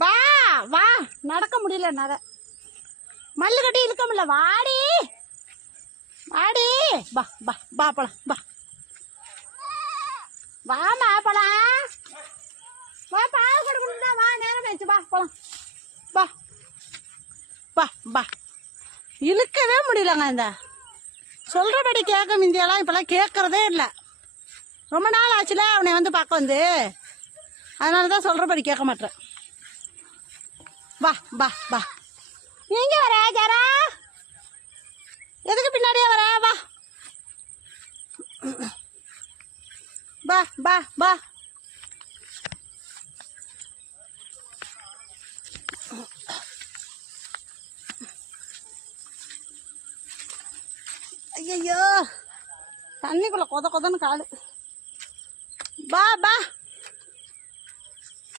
வா வா, நடக்க முடியல என்னால, மல்லு கட்டி இழுக்க முடியல. வாடி வாடி, வா வா வா போலாம், வா வாமா போலாம், வா பால் கொடுக்கணும்னா வா, நேரம் ஆயிடுச்சு, வா போலாம், வா வா வா. இழுக்கவே முடியலங்க. இந்த சொல்றபடி கேட்க மிந்தியெல்லாம் இப்பெல்லாம் கேட்கறதே இல்லை. ரொம்ப நாள் ஆச்சுல அவனை வந்து பார்க்க வந்து, அதனாலதான் சொல்றபடி கேட்க மாட்டேன். வா வா வா. எங்க வர ஜரா? எதுக்கு பின்னாடியே வர? வா வா வா வா. ஐயோ, தண்ணிக்குள்ள கொத கொதன்னு காடு. வா வா.